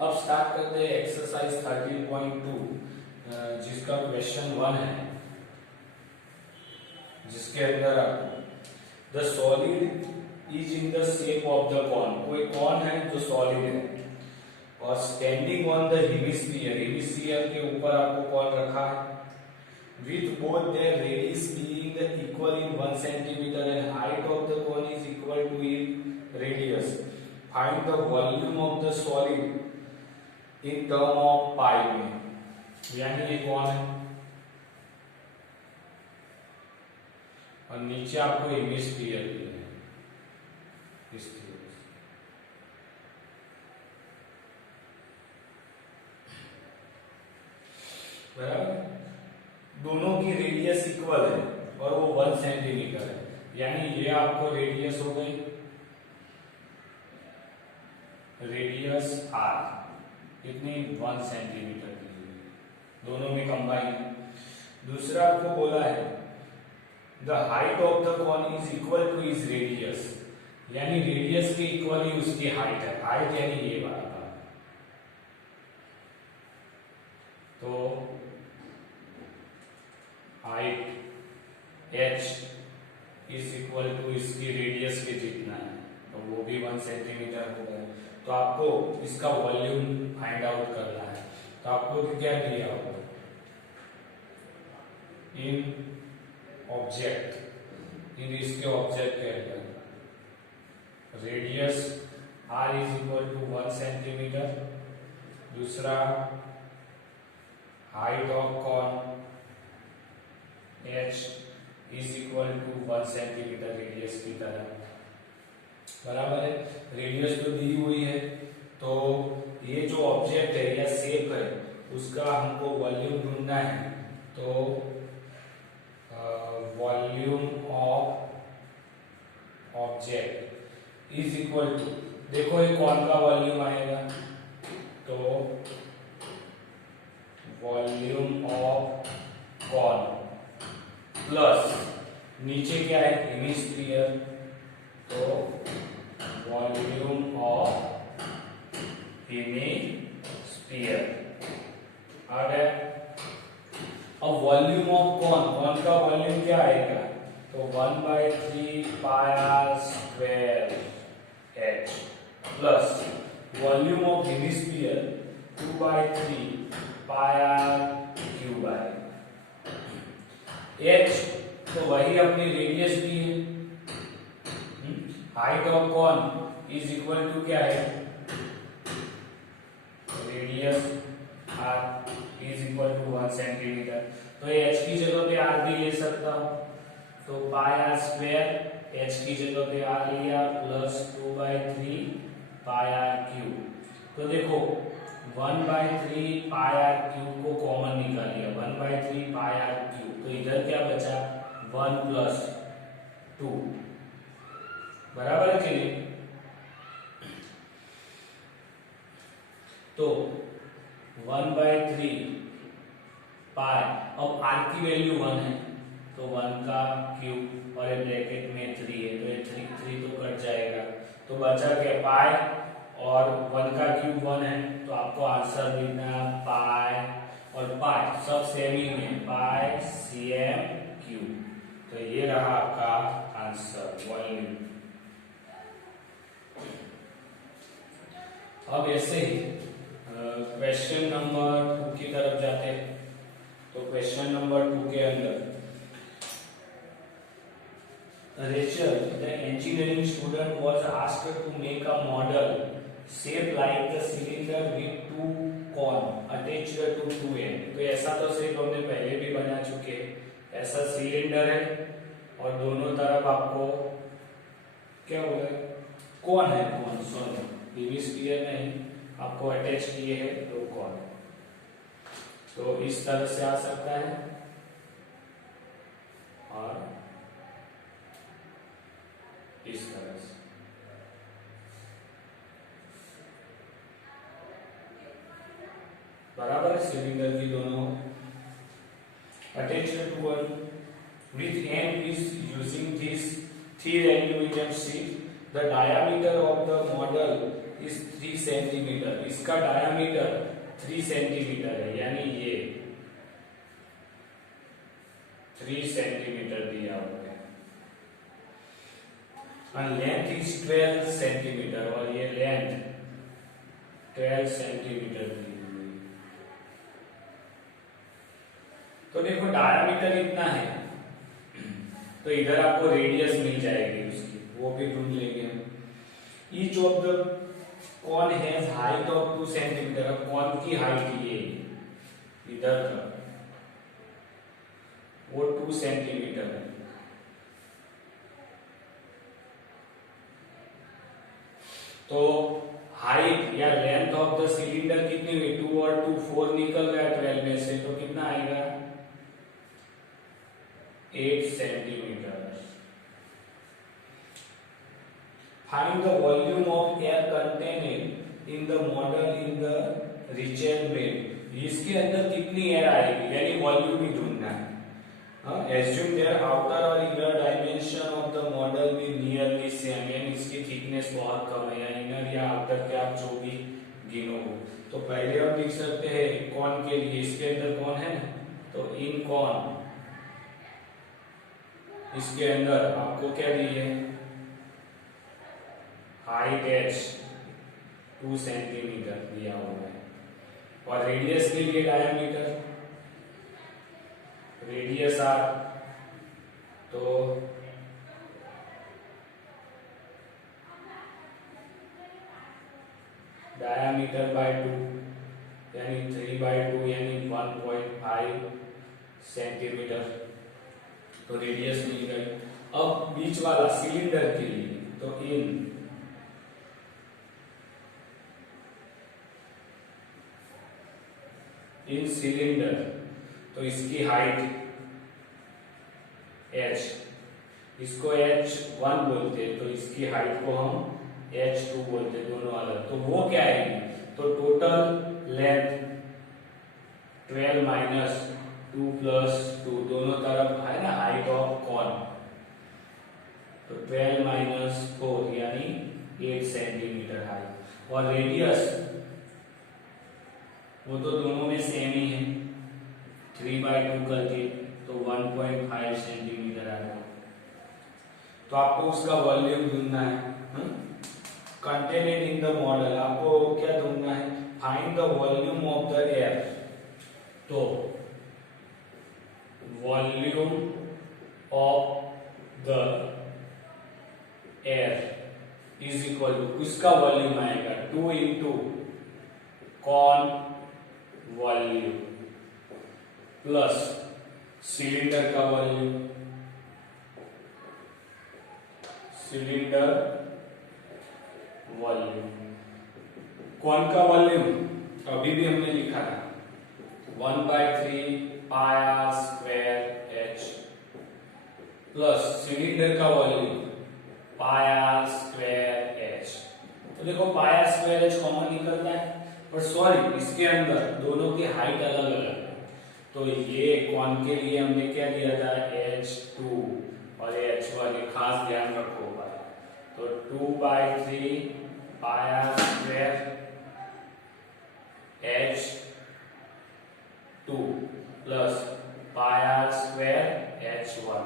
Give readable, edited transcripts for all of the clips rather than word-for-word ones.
अब स्टार्ट करते हैं एक्सरसाइज 13.2 जिसका क्वेश्चन 1 है, जिसके अंदर आपको the solid is in the shape of the cone, कोई कॉन है जो सॉलिड है और standing on the hemisphere, hemisphere के ऊपर आपको कॉन रखा है with both their radius being the equal in 1 centimeter and height of the cone is equal to its radius. Find the volume of the solid in term of pi में, यानी ये कौन है और नीचे आपको हेमिस्फीयर दिया है इस तरह से। बराबर, दोनों की रेडियस इक्वल है और वो 1 सेंटीमीटर है, यानी ये आपको रेडियस हो गई, रेडियस आर कितनी 1 सेंटीमीटर की, दोनों में कंबाइन। दूसरा आपको बोला है the height of the cone is equal to is radius, यानी रेडियस के इक्वल ही उसकी हाइट है, हाइट यानी ये वाला पार्ट। तो height h is equal to इसकी रेडियस के जितना है, तो वो भी 1 सेंटीमीटर हो गया। तो आपको इसका वॉल्यूम फाइंड आउट करना है, तो आपको क्या दिया होगा इन ऑब्जेक्ट, इन इसके ऑब्जेक्ट के अंदर radius r is equal to 1 centimetre, दूसरा height of cone h is equal to 1 centimetre radius की तरह, बराबर है। रेडियस तो दी हुई है, तो ये जो ऑब्जेक्ट है या शेप है उसका हमको वॉल्यूम ढूंढना है, तो volume of object is equal to, देखो ये कौन का वॉल्यूम आएगा, तो वॉल्यूम ऑफ कॉन प्लस नीचे क्या है हेमिस्फीयर, तो वॉल्यूम ऑफ हेमिस्फीयर आ गया। अब वॉल्यूम ऑफ कॉन, कॉन का वॉल्यूम क्या आएगा, तो 1/3 pi are square h plus volume of hemisphere 2/3 pi r cube आएगा। h तो वही अपनी रेडियस भी है, height of cone is equal to क्या है radius r is equal to 1 centimetre, तो h की जगह पे r भी ले सकता हूं, तो पाई आर स्क्वायर h की जगह पे r लिया प्लस 2/3 पाई आर क्यूब। तो देखो 1/3 पाई आर क्यूब को कॉमन निकालिए, 1/3 पाई आर क्यूब, तो इधर क्या बचा 1 प्लस 2, बराबर के लिए। तो 1/3 पाई, अब r की वैल्यू 1 है, तो 1 का क्यूब और ये ब्रैकेट में 3 है, तो ये 3 तो कट जाएगा, तो बचा क्या पाई और 1 का क्यूब 1 है, तो आपको आंसर लिखना पाई और पाई सब सेम ही है, पाई cm क्यूब। तो ये रहा आपका आंसर वॉल्यूम। अब ऐसे ही क्वेश्चन नंबर 2 की तरफ जाते हैं। तो क्वेश्चन नंबर 2 के अंदर Rachel, the engineering student, was asked to make a model shaped like the cylinder with 2 cone attached to 2 end। तो ऐसा तो शेप हमने पहले भी बना चुके हैं, ऐसा सिलेंडर है और दोनों तरफ आपको क्या बोले कौन है, कौन सॉरी हेमिस्फीयर नहीं, आपको अटैच किए हैं तो कौन, तो इस तरह से आ सकता है और इस तरह से, बराबर सिलेंडर की दोनों attached to one with end is using this thin aluminum sheet. The diameter of the model is 3 centimetre, इसका डायामीटर 3 सेंटीमीटर है, यानी ये 3 सेंटीमीटर दिया हुआ है। और लेंथ इज 12 सेंटीमीटर, और ये लेंथ 12 सेंटीमीटर दी हुई है। तो देखो डायामीटर इतना है, तो इधर आपको रेडियस मिल जाएगी उसकी, वो भी ढूंढ लेंगे हम। Each of the cone has height of 2 centimetre. अब कॉन की हाइट ये इधर का वो 2 सेंटीमीटर है। तो हाइट या लेंथ ऑफ द सिलेंडर कितनी हुई, 2 और 2 4 निकल गया 12 में से, तो कितना आएगा 8 centimetre. Find the volume of air contained in the model in the रिचेल बेड। इसके अंदर कितनी एयर आएगी, यानी वॉल्यूम ही ढूंढना है। Assume their outer और inner dimension of the model be nearly same, यानी इसकी थिकनेस बहुत कम है, या इनर या आउटर के आप जो भी गिनो। तो पहले हम लिख सकते हैं कॉन के लिए, इसके अंदर कौन है, तो इन कॉन इसके अंदर आपको क्या दिए, हाइट h 2 सेंटीमीटर दिया हुआ है, और रेडियस के लिए डायमीटर रेडियस आर, तो डायमीटर बाय 2 यानी 3/2 यानी 1.5 सेंटीमीटर, तो रेडियस मिल गई। अब बीच वाला सिलेंडर के लिए, तो इन सिलेंडर, तो इसकी हाइट h, इसको h1 बोलते हैं, तो इसकी हाइट को हम h2 बोलते हैं, दोनों अलग। तो वो क्या आएगी, तो टोटल लेंथ 12 माइनस 2 प्लस 2, दोनों तरफ है ना हाइट ऑफ कॉन, तो 12 माइनस 4 यानी 8 सेंटीमीटर हाइट। और रेडियस वो तो दोनों में सेम ही है, 3/2 करके, तो 1.5 सेंटीमीटर आएगा। तो आपको उसका वॉल्यूम ढूंढना है। कंटेनेड इन द मॉडल, आपको क्या ढूंढना है, find the volume of the air. तो volume of the air is equal to, उसका वॉल्यूम आएगा 2 into cone volume plus cylinder का वॉल्यूम, सिलेंडर वॉल्यूम। कौन का वॉल्यूम अभी भी हमने लिखा है 1/3 pi are square h plus cylinder का volume pi are square h। तो देखो pi are square h common निकलता है, पर सॉरी इसके अंदर दोनों की हाइट अलग अलग है। तो ये कॉन के लिए हमने क्या दिया था h2 और h1, ये खास ध्यान रखो भाई। तो 2/3 pi are square h2 plus pi are square h1,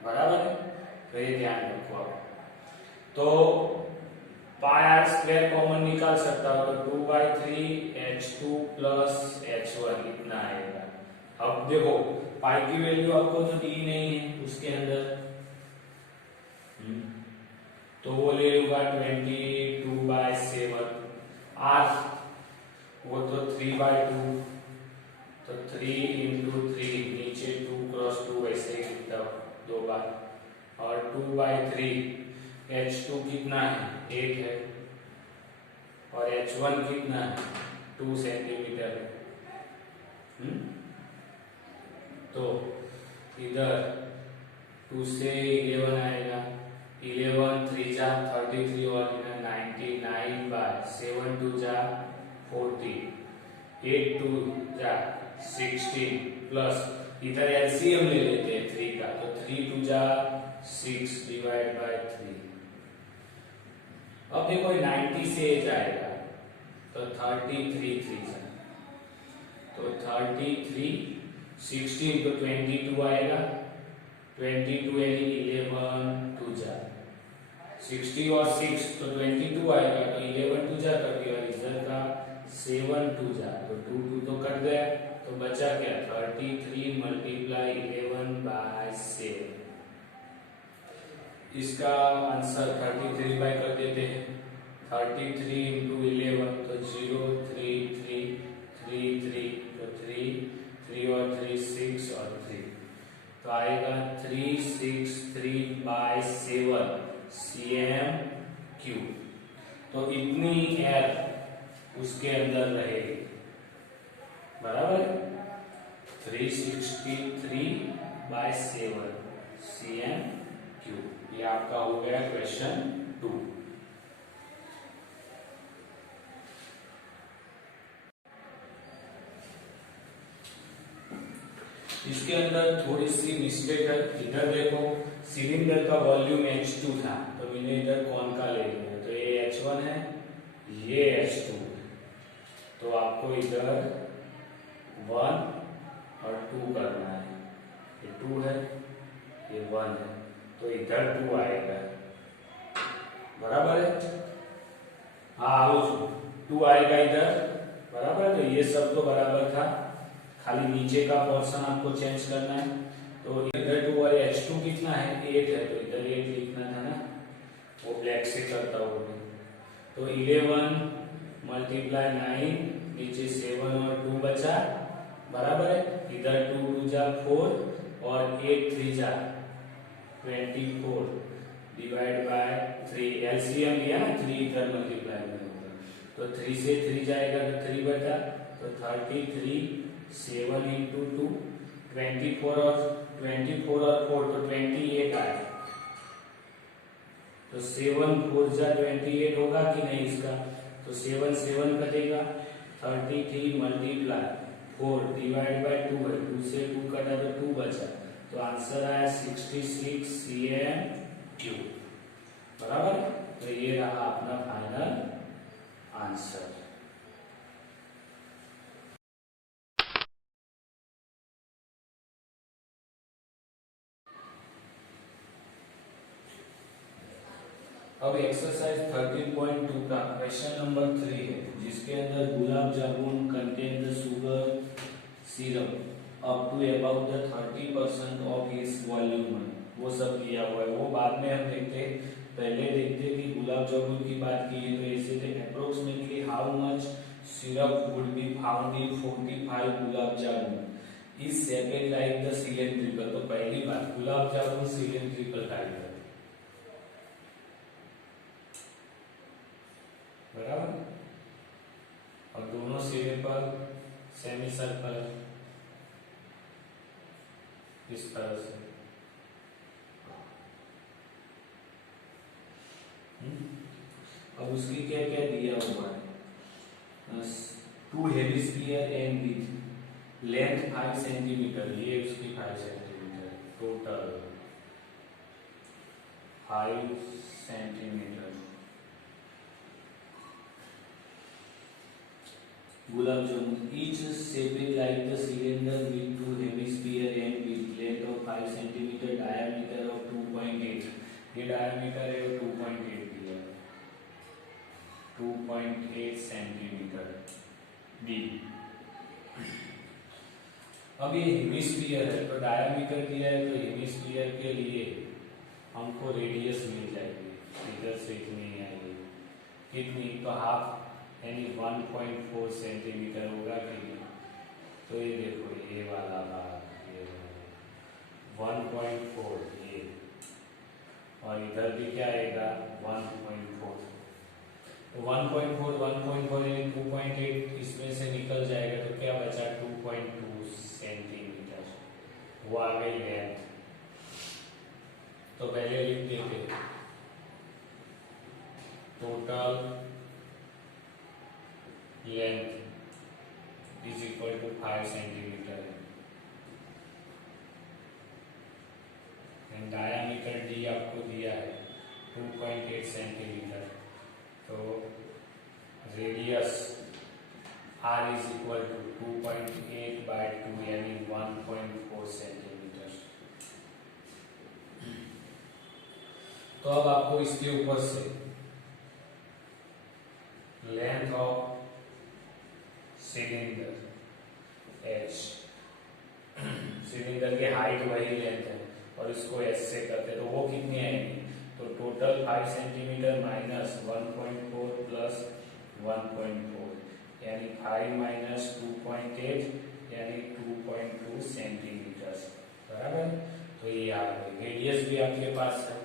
बराबर है। तो ये ध्यान रखो आप। तो पाई आर स्क्वायर कॉमन निकाल सकता हो, तो 2/3 h2 प्लस h1 इतना आएगा। अब देखो पाई की वैल्यू आपको तो दी नहीं है उसके अंदर, तो वो ले लूंगा 22/7। आर वो तो 3/2, तो 3 इंटू 3, नीचे 2 क्रॉस 2 ऐसे ही लिखता हूं 2 बार, और 2/3 h2 कितना है 8 है, और h1 कितना है 2 सेंटीमीटर है। तो इधर 2 से 11 आएगा, 11 3 जा 33 और 99/7 2 जा 40, 8 2 जा 16 प्लस इधर एलसीएम ले लेते हैं 3 का, तो 3 2 जा 6 डिवाइड बाय 3, अब देखो 90 से जाएगा तो 33 3 से, तो 33 16 तो 22 आएगा, 22 यानी 11 2 जा, 60 और 6 तो 22 आएगा, तो 11 2 जा कर दिया, इधर का 7 2 जा, तो 2 2 तो कट गया, तो बचा क्या 33 मल्टीप्लाई 11/7। इसका आंसर 33 बाय कर देते हैं, 33 इंटू 11 तो 0 3 3 3 3 तो 3 3 और 3 6 और 3, तो आएगा 363/7 cm3। तो इतनी एयर उसके अंदर रहेगी, बराबर 363/7 cm3। ये आपका हो गया क्वेश्चन 2। इसके अंदर थोड़ी सी मिस्टेक है, इधर देखो सिलेंडर का वॉल्यूम H2 था, तो मैंने इधर कौन का ले लिया, तो ये H1 है, ये H2 है, तो आपको इधर 1 और 2 करना है, ये 2 है, ये 1 है, तो इधर 2 आएगा, बराबर है, हाँ 2 आएगा इधर, बराबर है, तो ये सब तो बराबर था, खाली नीचे का पोर्शन आपको चेंज करना है, तो इधर 2 और H2 कितना है 8 है, तो इधर 8 लिखना था ना, वो ब्लैक से करता हूँ, तो 11 मल्टीप्लाई 9 नीचे 7 और 2 बचा, बराबर है, इधर 2 2 जा 4 और 8 3 जा 24 डिवाइड बाय 3, एलसीएम लिया ना 3 इधर मल्टीप्लाई में होगा, तो 3 से 3 जाएगा तो 3 बचा, तो 33 7 इंटू 2 24 और 4 तो 28 आएगा, तो 7 4 जा 28 होगा कि नहीं इसका, तो 7 7 कटेगा, 33 मल्टीप्लाई 4 डिवाइड बाय 2 है, 2 से 2 कटा तो 2 बचा, तो आंसर आया 66 cm3, बराबर, तो ये रहा अपना फाइनल आंसर। अब एक्सरसाइज 13.2 का क्वेश्चन नंबर 3 है, जिसके अंदर gulab jamun contain the sugar syrup up to about the 30% of its volume, वो सब दिया हुआ है, वो बाद में हम देखते हैं, पहले देखते हैं कि गुलाब जामुन की बात की है, तो ऐसे थे approximately how much syrup would be found in 45 gulab jamun is shaped like the cylindrical, तो पहली बात गुलाब जामुन सिलेंड्रिकल टाइप है, बराबर, और दोनों सिरे पर सेमी सर्कल इस तरह से, अब उसकी क्या क्या दिया हुआ है, 2 hemisphere and with length 5 centimetre, ये उसकी 5 centimetre total 5 centimetre, gulab jamun each shaped like the cylinder with 2 hemisphere and with length of 5 centimeter, diameter of 2.8, ये diameter है वो 2.8 दिया, 2.8 सेंटीमीटर डी। अब ये हेमिस्फीयर है, तो डायमीटर दिया है, तो हेमिस्फीयर के लिए हमको रेडियस मिल जाएगी, इधर से इतनी आएगी, कितनी, तो हाफ यानी 1.4 सेंटीमीटर होगा कि नहीं, तो ये देखो ये वाला भाग, ये 1.4 ये, और इधर भी क्या आएगा 1.4, तो 1.4 यानी 2.8 इसमें से निकल जाएगा, तो क्या बचा 2.2 सेंटीमीटर, वो आ गई लेंथ, तो पहले लिख देते total length is equal to 5 centimetre and diameter D आपको दिया है 2.8 centimetre, radius r is equal to 2.8/2 यानी 1.4 सेंटीमीटर। तो अब आपको इसके ऊपर से length of cylinder h, cylinder की हाइट वही लेंथ है और इसको s से करते हैं तो वो कितनी आएगी, तो टोटल 5 सेंटीमीटर माइनस 1.4 प्लस 1.4 यानी 5 माइनस 2.8 यानी 2.2 सेंटीमीटर। बराबर, तो ये आ गई। रेडियस भी आपके पास है,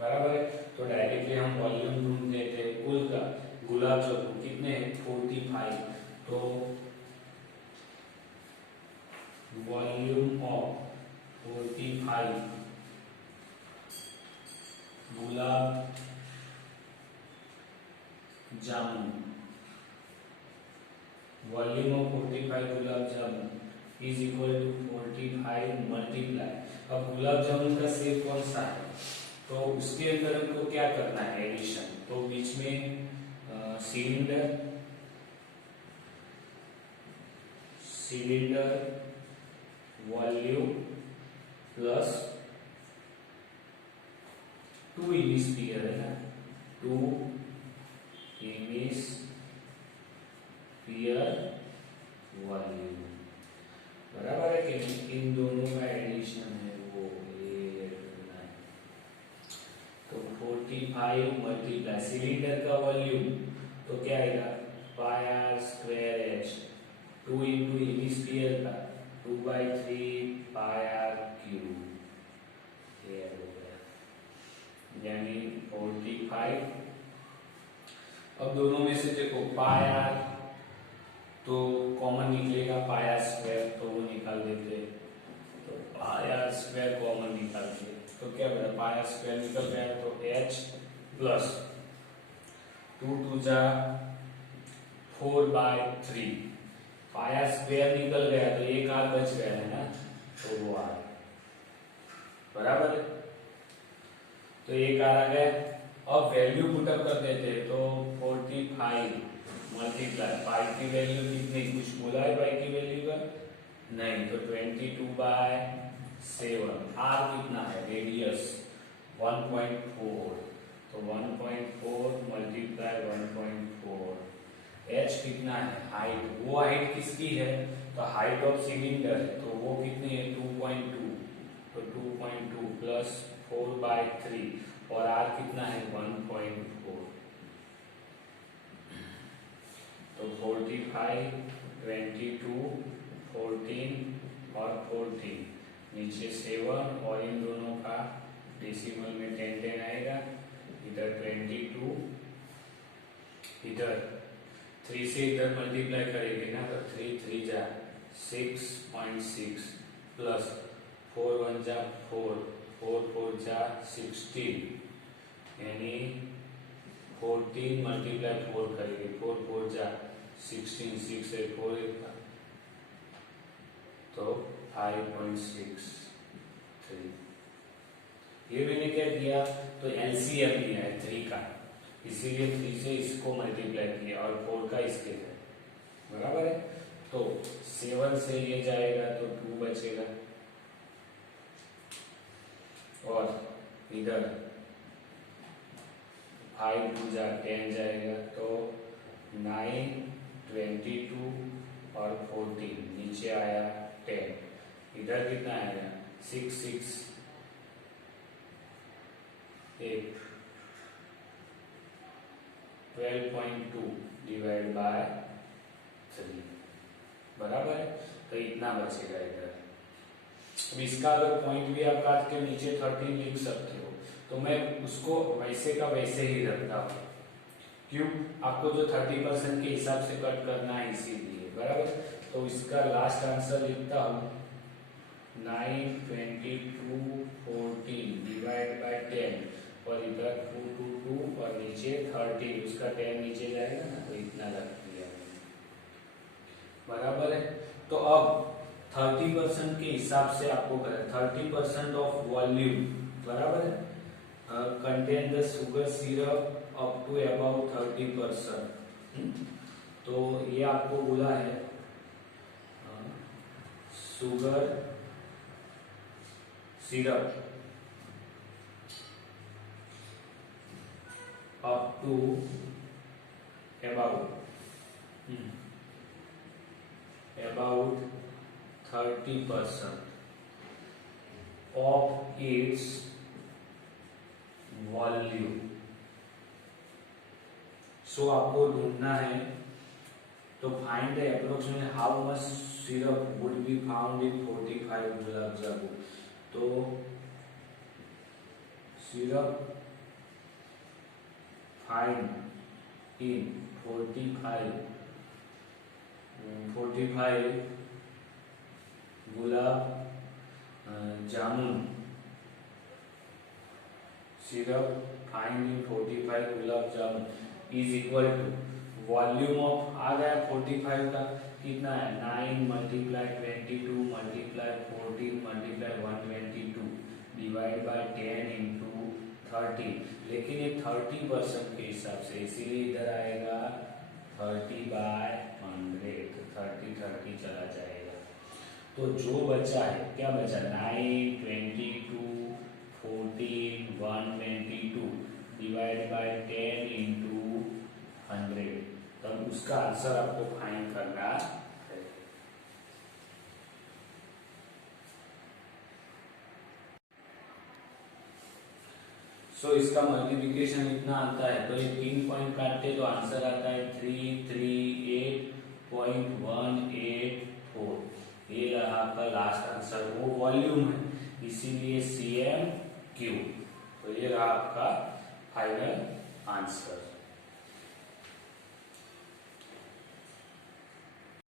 बराबर है। तो डायरेक्टली हम वॉल्यूम ढूंढ लेते हैं कुल का। गुलाब जामुन कितने हैं, 45। तो volume of 45 gulab jamun, volume of 45 gulab jamun is equal to 45 multiply. अब गुलाब जामुन का शेप कौन सा है, तो उसके अंदर हमको क्या करना है, एडिशन। तो बीच में सिलेंडर वॉल्यूम प्लस 2 हेमिस्फीयर है ना, 2 हेमिस्फीयर वॉल्यूम। बराबर है कि नहीं, इन दोनों का एडिशन है वो ये करना है। तो 45 मल्टीप्लाई सिलेंडर का वॉल्यूम तो क्या आएगा, pi are square h, 2 into hemisphere का 2/3 पाई आर क्यूब, ये हो गया यानी 45। अब दोनों में से देखो पाई आर तो कॉमन निकलेगा, पाई आर स्क्वायर तो वो निकाल देते, तो पाई आर स्क्वायर कॉमन निकालते तो क्या बचा, पाई आर स्क्वायर निकल गया तो h प्लस 2 2 जा 4/3, पाई आर स्क्वायर निकल गया तो एक आर बच गया है ना, तो वो आर। बराबर है, तो एक आर आ गया। अब वैल्यू पुटअप कर देते हैं तो 45 मल्टीप्लाई पाई की वैल्यू कितनी, कुछ बोला है पाई की वैल्यू का, नहीं, तो 22/7। आर कितना है, रेडियस 1.4, तो 1.4 मल्टीप्लाई 1.4। एच कितना है, हाइट, वो हाइट किसकी है, तो हाइट ऑफ सिलेंडर है, तो वो कितनी है 2.2, तो 2.2 प्लस 4/3 और आर कितना है 1.4। तो 45 22 14 और 14 नीचे 7 और इन दोनों का डेसिमल में 10 आएगा, इधर 22, इधर 3 से इधर मल्टीप्लाई करेंगे ना, तो 3 3 जा 6.6 प्लस 4 1 जा 4 4 4 जा 16 यानी 14 मल्टीप्लाई 4 करेंगे, 4 4 जा 16 6 है 4 का, तो 5.63। ये मैंने क्या किया, तो एलसीएम लिया है 3 का, इसीलिए 3 से इसको मल्टीप्लाई किया और 4 का इसके है। बराबर है, तो 7 से ये जाएगा तो 2 बचेगा और इधर 5 2 जा 10 जाएगा, तो 9 22 और 14 नीचे आया 10, इधर कितना आएगा 6 6 8 12.2 डिवाइड बाय 3। बराबर है, तो इतना बचेगा इधर। अब इसका अगर पॉइंट भी आप काट के नीचे 13 लिख सकते हो, तो मैं उसको वैसे का वैसे ही रखता हूँ, क्यों, आपको जो 30% के हिसाब से कट करना है इसीलिए। बराबर, तो इसका लास्ट आंसर लिखता हूँ 9 22 14 डिवाइड बाय 10 और इधर 2 2 2 और नीचे 30, उसका 10 नीचे जाएगा ना, तो इतना रख दिया। बराबर है, तो अब 30% के हिसाब से आपको करें, 30% ऑफ वॉल्यूम, बराबर है, contain the sugar syrup up to about 30%। तो ये आपको बोला है sugar syrup up to about 30% of its volume. So आपको ढूंढना है, तो find the approximate how much syrup would be found in 45 gulab jamun. तो syrup find in 45 gulab jamun, syrup find in 45 gulab jamun is equal to volume of, आ गया 45 का कितना है 9 multiply 22 multiply 14 multiply 122 divide by 10 into 30, लेकिन ये 30% के हिसाब से, इसीलिए इधर आएगा 30/100, 30 चला जाएगा। तो जो बचा है, क्या बचा 9 22 14 122 डिवाइड बाय 10 इंटू 100, तब उसका आंसर आपको फाइंड करना है। सो इसका मल्टीप्लिकेशन इतना आता है, तो ये 3 पॉइंट काटते तो आंसर आता है 338.184। ये रहा आपका लास्ट आंसर, वो वॉल्यूम है इसीलिए CM क्यूब। तो ये रहा आपका फाइनल आंसर।